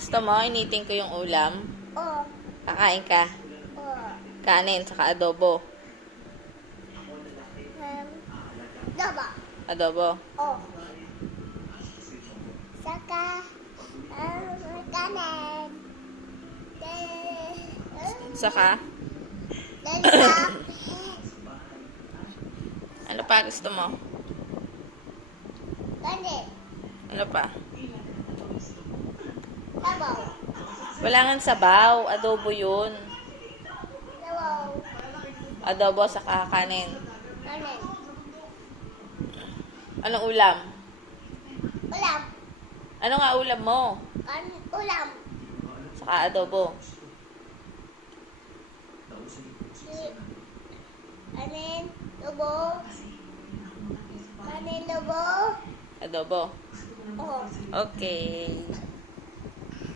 Gusto mo, initing ko yung ulam? Oo. Kakain ka? Oo. Kanin, saka adobo. Daba. Adobo. Oo. Saka, kanin. Saka, Dalsa. ano pa gusto mo? Kanin. Ano pa? Sabaw. Wala nga sabaw. Adobo yun. Sabaw. Adobo, saka kanin. Kanin. Anong ulam? Ulam. Ano nga ulam mo? Ulam. Saka adobo. Kanin. Lobo. Kanin lobo. Adobo. Oo. Okay.